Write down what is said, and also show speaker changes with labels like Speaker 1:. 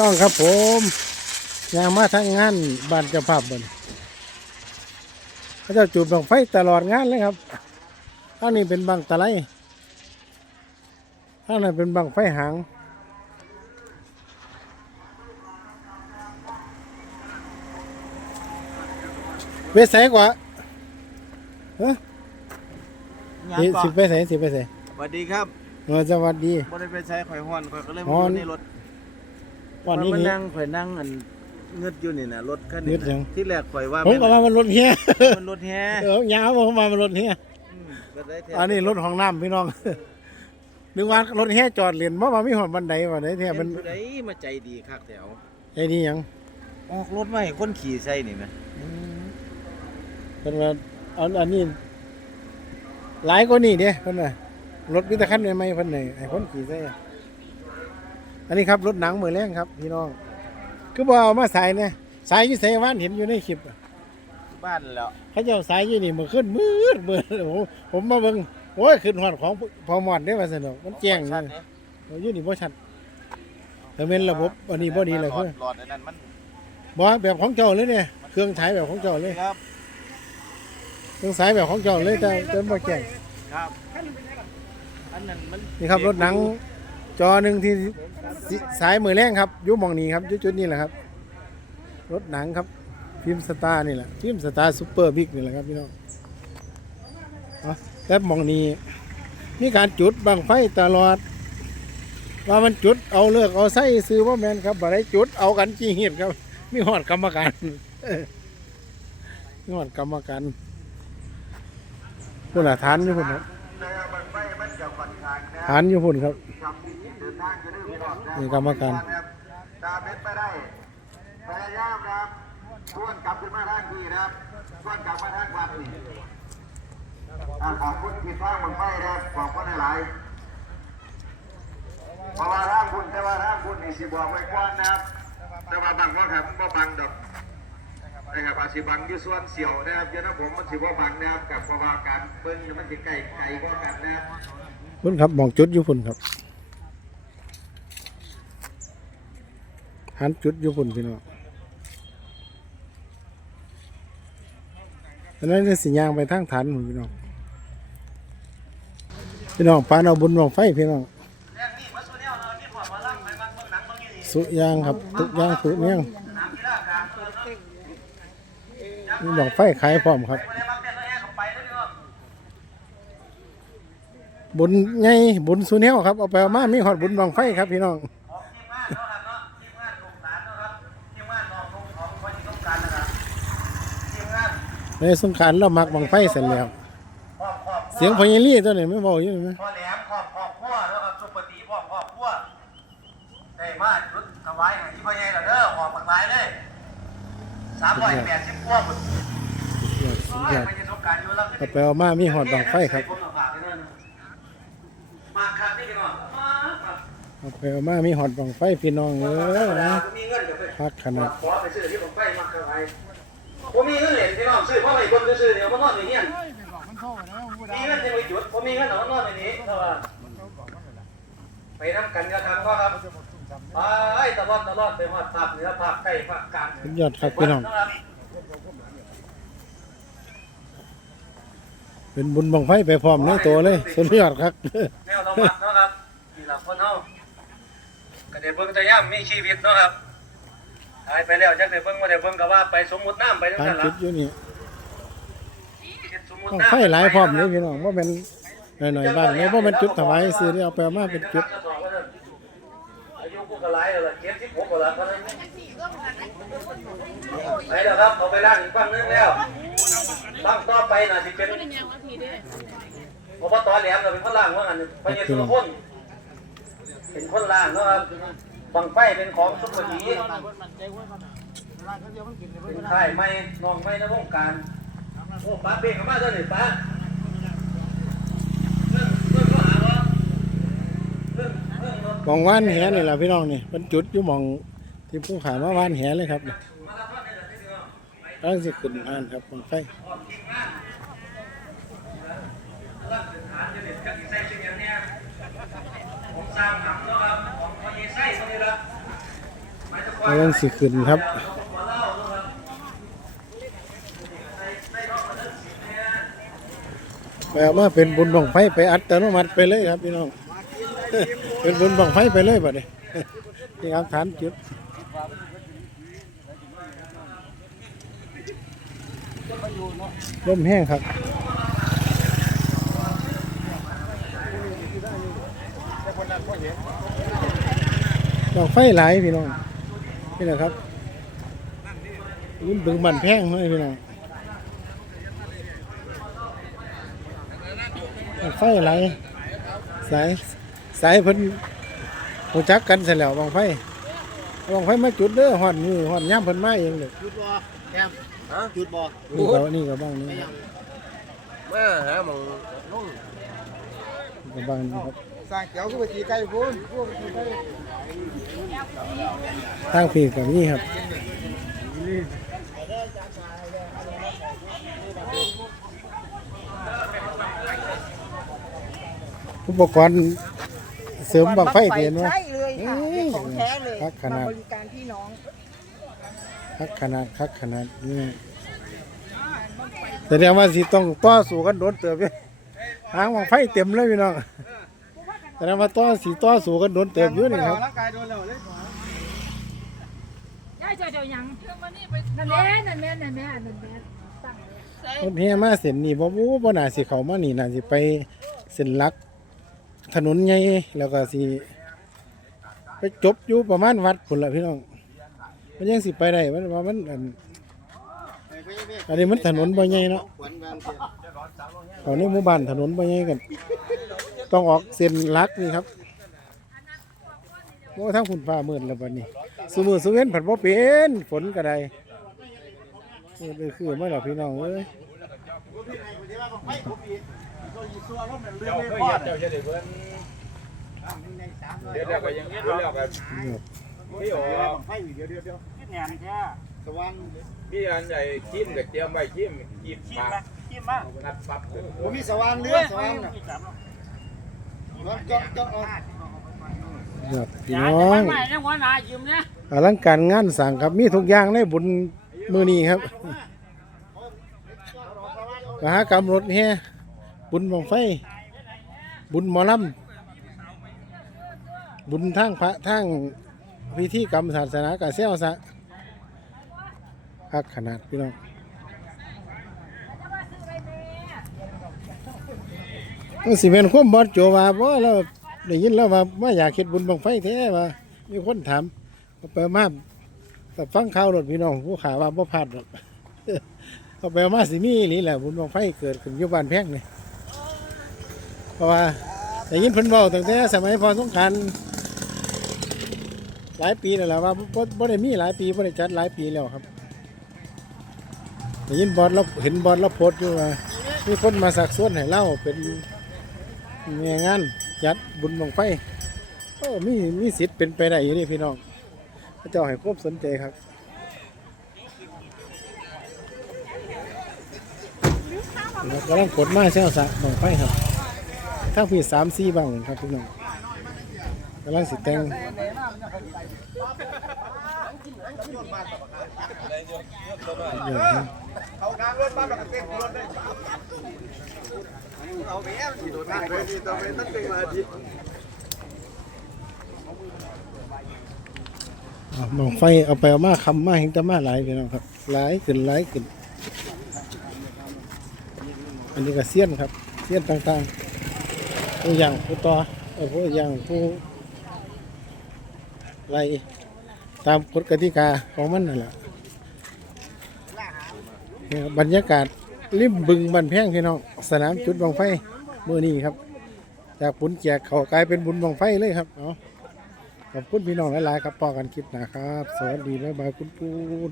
Speaker 1: ต้องครับผมยางมาทั้งงานบ้านเจ้าภาพบนเขาเจ้าจุดบังไฟตลอดงานเลยครับข้างนี้เป็นบังตะไลข้างนั้นเป็นบังไฟหางเวสใสกว่าเฮ้ย
Speaker 2: ยัง
Speaker 1: สิ
Speaker 2: ก่อ
Speaker 1: สิไปใส่สิไปใส่
Speaker 2: สวัสดีครับ
Speaker 1: เออสวัสดี
Speaker 2: บ่ได้ไปใช้ข่อยฮ้อนข่อยก็เลย
Speaker 1: ฮ้
Speaker 2: มา
Speaker 1: อน
Speaker 2: อยู่ในรถ
Speaker 1: วันนี้
Speaker 2: มา
Speaker 1: นี่
Speaker 2: นั่งข่อยนั่งอันเงืดอยู่นี่น่ะรถคัน
Speaker 1: เงื
Speaker 2: นี้
Speaker 1: ดหยัง
Speaker 2: น่ะที่แรกข่อยว่า
Speaker 1: ผมก็ว่ามันรถเฮีย
Speaker 2: มันรถแฮ
Speaker 1: เออยาวผมมามันรถเฮีย
Speaker 2: มก็ได้แท้
Speaker 1: อันนี้รถของน้ำพี่น้องนึกว่ารถแห่จอดเรียนเพราะว่ามีหอดบันไดว่าไหนแท้
Speaker 2: เป็
Speaker 1: มันน
Speaker 2: ผู้ใดมาใจดีคักแถว
Speaker 1: ไอ้นี่หยัง
Speaker 2: ออกรถมาให้คนขี่ใส่นี่แหม
Speaker 1: เป็นว่าอันอันนี้หลายกว่านี่เด้เพิ่นน่ะรถมีแต่คันใหม่ๆเพิ่นน่ะให้คนขี่ใส่ อันนี้ครับรถหนังมือแรงครับพี่น้องคือบ่เอามาสายเนี่ยสายอยู่ไสวานเห็นอยู่ในคลิปอะ
Speaker 2: บ้านแล้ว
Speaker 1: เขาเจ้าสายอยู่นี่มันขึ้นมืดมืดผมผมมาเบิ่งโอ้ยขึ้นฮอดของพอหมอดได้ว่าซั่นดอกมันแจ้ง
Speaker 2: ชั
Speaker 1: นี่
Speaker 2: ดเด้
Speaker 1: โอ้ยอยู่นี่บ่ชัดแต่เป็นระบบอันนี้บ่ดีเลย
Speaker 2: หล
Speaker 1: เพิ่
Speaker 2: อนดหลอดอันนั้นมัน
Speaker 1: บ่แบบของเจ้าเลยเนี่ยเครื่องฉายแบบของเจ้าเลย
Speaker 2: ครับ
Speaker 1: เครื่องสายแบบของเจ้าเลยแต่แต่บ่แจ้ง
Speaker 2: ครับอันนั้นมัน
Speaker 1: นี่ครับรถหนังจอหนึ่งที่ สิสายมือแรงครับยู่มองนี้ครับจุดนี้แหละครับ รถหนังครับฟิล์มสตาร์นี่แหละฟิล์มสตาร์ซูเปอร์บิ๊กนี่แหละครับพี่น้องแต่มองนี้มีการจุดบังไฟตลอด ว่ามันจุดเอาเลือกเอาไส้ซื้อว่าแมนครับบ่ได้จุดเอากันจริงเห็นครับ มีหอดกรรมการมีหอดกรรมการพุ่นอะทานอยู่พุ่นครับทานอยู่พุ่นครับ นี่กรรมการ
Speaker 3: ตาเป็นไปได้พยายามนะครับชวนกลับขึ้นมาทางที่นะครับชวนกลับมาทางวัดนี่อ่าขอบคุณที่ทางมันไปนะครับขอบคุณหลายๆเพราะว่าทางคุณแต่ว่าทางคุณนี่สิบอกไว้ก่อนนะครับแต่ว่าบางว่าครับบ่บังดอกนะครับอาจสิบังอยู่ส่วนเสียวนะครับเดี๋ยวนะผมมันสิบ่บังนะครับกับเพราะว่าการเบิ่งนี่มันสิไกลไกลกว่ากันนะครับ
Speaker 1: พุ่นครับมองจุดอยู่พุ่นครับ หันจุดอยู่พุ่นพี่น้องอันนั้นคือสิยางไปทางฐานพุ่นพี่น้องพี่น้องปานเอาบุญมองไฟพี่น้องสุยางครับทุกยางสุเนียงมีมองไฟขายพร้อมครับบุญไงบุญสุเนียวครับเอาไปเอามามีหอดบุญบังไฟครับพี่น้อง ในสงกรารเรามักบังไฟเสร็จแล้ว เสียงพญาลี่ตัวนี้ไม่เบาอยู่ไหม
Speaker 3: พ่อแหลมขอบขอบพัวแล้วครับสุปฏิขอบขอบพัวได้มารุดถวายให้ที่พ่อใหญ่ละเด้อหอบปากหลายเลยสามร้อยแปดสิบพัวบุญ
Speaker 1: สุดยอด
Speaker 3: ไปจะสงการอยู่แล้ว
Speaker 1: เอาไปเอามามีหอดบังไฟครับ
Speaker 3: มาครับนี่พี่น้องมาครับ
Speaker 1: เอาไปเอามามีหอดบังไฟพี่น้องเออนะ
Speaker 3: มีเงินเดี๋ยวไป
Speaker 1: พักขนาด
Speaker 3: ขอไปซื้อที่ผมไปมาเท่าไหร่ผมมีเงินเหรียญพี่น้องซื้อ เพราะอะไรคนซื้อเดี๋ยวมันนอนอย่างเงี้ยมีเงินจะไปจุดผมมีเงินเอานอนในนี้เท่าไหร่ไปน้ำกันกันครับก็ครับไปตลอดตลอดไปหอดภาคเหนือภาคใต้ภาคกลาง
Speaker 1: สุดยอดครับพี่น้องเป็นบุญบังไฟไปพร้อมในตัวเลยสุดยอดครับ
Speaker 3: แนวธรรมะเนาะครับนี่ละคนเฮาก็ได้เบิ่งแต่ย่ำมีชีวิตเนาะครับตายไปแล้วจักได้เบิ่งบ่ได้เบิ่งก็ว่าไปสมมุติน้ำไปจัง
Speaker 1: ทาง
Speaker 3: ซั่น
Speaker 1: จุ
Speaker 3: ล่ะ
Speaker 1: ดอยู่นี่
Speaker 3: คิดสมมุติ
Speaker 1: บัง
Speaker 3: น้ำ
Speaker 1: ไฟหลายพร้อมเลยพี่น้องว่าเป็นหน่อยๆบ้างเนี่ยว่าเป็นจุดถวายซื้อที่เอาไปเอามาเป็นจุด
Speaker 3: อายุกูก็หลายแล้วล่ะ76แล้วเพราะนั้นไปแล้วครับเอาไปล้างอีกฝั่งนึงแล้วตั้งต่อไปน่ะสิเป็นอบตแหลมก็เป็นคนล่างว่างันพระเยซูคนเป็นคนล่างเนาะครับบังไฟเป็นของสุปฏิเป็นค่ายไม่นองไม่ในวงการ โอ้ป้าเบ่งเข้ามาเด้อนี่งเรื่องข้อหาว่าเรื่องเรื่องเนาะ
Speaker 1: หมองว่านแหนี่แหละพี่น้องนี่เป็นจุดอยู่หมองที่ผู้ขามาว่านแหเลยครับกำลังสิขึ้นอ่านครับบังไฟ
Speaker 3: ผมสร้างหำเนาะครับของพอยีไส้ตรงนี้ละไม่
Speaker 1: กำลังสิขึ้นครับ ไปเอามาเป็นบุญบังไฟไปอัตโนมัติไปเลยครับพี่น้อง เป็นบุญบังไฟไปเลยบัดนี้นี่ครับฐานจุดร่มแห้งครับดอกไฟหลายพี่น้องนี่แหละครับรุ่นบึงบันแพงเลยพี่น้อง ดอกไฟหลายสายสายเพิ่นหูจักกันเสร็จแล้วบางไฟบางไฟมาจุดเด้อหอนมือหอนย่ำเพิ่นมาเองเลย
Speaker 4: จุดบ่แคมจุดบ่
Speaker 1: นี่ก็นี่ก็บ้างนี่ครับ
Speaker 4: มาหาหมองลง
Speaker 1: นี่ก็บ้างนี่ครับ
Speaker 4: สร้างเกี่ยวก็ไปตีไก่พุ่นพวกตีไก่
Speaker 1: ทางพี่กับนี่ครับ อุปกรณ์เสริมบังไฟเห็นไหม
Speaker 5: ใช่เลยค่ะ
Speaker 1: เอ้ย
Speaker 5: ของแท้เลย
Speaker 1: ครับขนาด
Speaker 5: มาบริการพี่น้อง
Speaker 1: คักขนาดคักขนาดนี่แสดงว่าสิต้องต่อสู้กันโดนเติบเลยหางบังไฟเต็มเลยพี่น้องแสดงว่าต่อสีต่อสู้กันโดนเติบอยู่นี่ครับ
Speaker 4: ร่างกายโดนแล้วเลย
Speaker 5: ยายเจ้าเจ้าหยังนั่นแหละนั่นแม่นั่นแม่นั่นแม่ตั้งเลย
Speaker 1: รถเฮียมาเส้นนี่บ่บูบ่น่าสิเข้ามานี่น่าสิไปเส้นหลัก ถนนใหญ่แล้วก็สิไปจบอยู่ประมาณวัดฝนละพี่น้องมันยังสิไปได้มันว่ามันอันอันนี้มันถนนบ่ใหญ่เนาะ
Speaker 4: ขวัญบางเสีย
Speaker 1: เอาในหมู่บ้านถนนบ่ใหญ่กัน ต้องออกเส้นลักนี่ครับโอ้ทั้งฝุ่นฟ้ามืดแล้วบัดนี้สุมือสุเว้นผัดบ่เป็นฝนก็ได้นี่เลยคือมาแล้วพี่น้องเอ้ย
Speaker 2: เจ้าเคยเห็นเจ้าจะได้เพิ่นเดี๋ยวแล้วก็ยังเดี๋ยวแล้วก็มีออก
Speaker 4: ไฟเดี๋ยวเดี๋ยวเดี๋ยว
Speaker 2: งานแค่
Speaker 4: สว่าง
Speaker 2: มีอันใหญ่จิ้มกับเตรียมไว้จิ้มจิ้มากจิ้มมานัดปับ
Speaker 4: ผมมีสว่างเรือสว่างน่ะร้อนเจาะเจาะเอา
Speaker 1: ยอดพี่น้องอลังการงานสั่งครับมีทุกอย่างในบุญมือนี้ครับมหากรรมรถแห่ บุญบังไฟ บุญหมอลำบุญทางพระทางพิธีกรรมศาสนากาเซลซะคักขนาดพี่น้องมันสิเป็นความบอดโจว่าบ่เราได้ยินแล้วว่าว่อยากเฮ็ดบุญบังไฟแท้ว่ามีคนถามก็ไปมาแต่ฟังข่าวรถพี่น้องผู้ข่าวว่าบ่พลาดหรอกก็ไปมาสิมีอีหลีแหละบุญบังไฟเกิดขึ้นอยู่บ้านแพงนี่เพ ราะว่าได้ยินเพิ่นเว้าตั้งแต่สมัยพอสงการหลายปีแล้วล่ะว่าบ่บ่ได้มีหลายปีบ่ได้จัดหลายปีแล้วครับได้ยินบอสเราเห็นบอสเราโพสต์อยู่ว่ามีคนมาสักส่วนให้เล่าเป็นแม่งานจัดบุญบังไฟโอ้มีมีสิทธิ์เป็นไปได้อยู่นี่พี่น้องพระเจ้าให้ความสนใจครับเรากำลังกดมาเช้าสะบังไฟครับ ถ้าพี่สามสี่บังครับพี่น้องกำลังสิแต่งเดี๋ยวนะ
Speaker 4: เอากลางรถบ้านแบบเต็มรถเลยเอาแม่สิโดนทางเลยนี่ต้องเป็นตั้งแต่มอาทิตย์
Speaker 1: อะบังไฟเอาไปเอามาคำมาเห็นแต่มาหลายพี่น้องครับหลายขึ้นหลายขึ้น อันนี้ก็เสี้ยนครับเสี้ยนต่างๆ ผู้อย่างผู้ต่อเอ่อผู้อย่างผู้ไรตามกฎกติกาของมันนั่นแหละบรรยากาศริมบึงบันแพงพี่น้องสนามจุดบังไฟเมื่อนี้ครับ จากบุญแจกเขากลายเป็นบุญบังไฟเลยครับเอาขอบคุณพี่น้องหลายๆครับพอกันคลิปนะครับ สวัสดีบ๊ายบายคุณปูน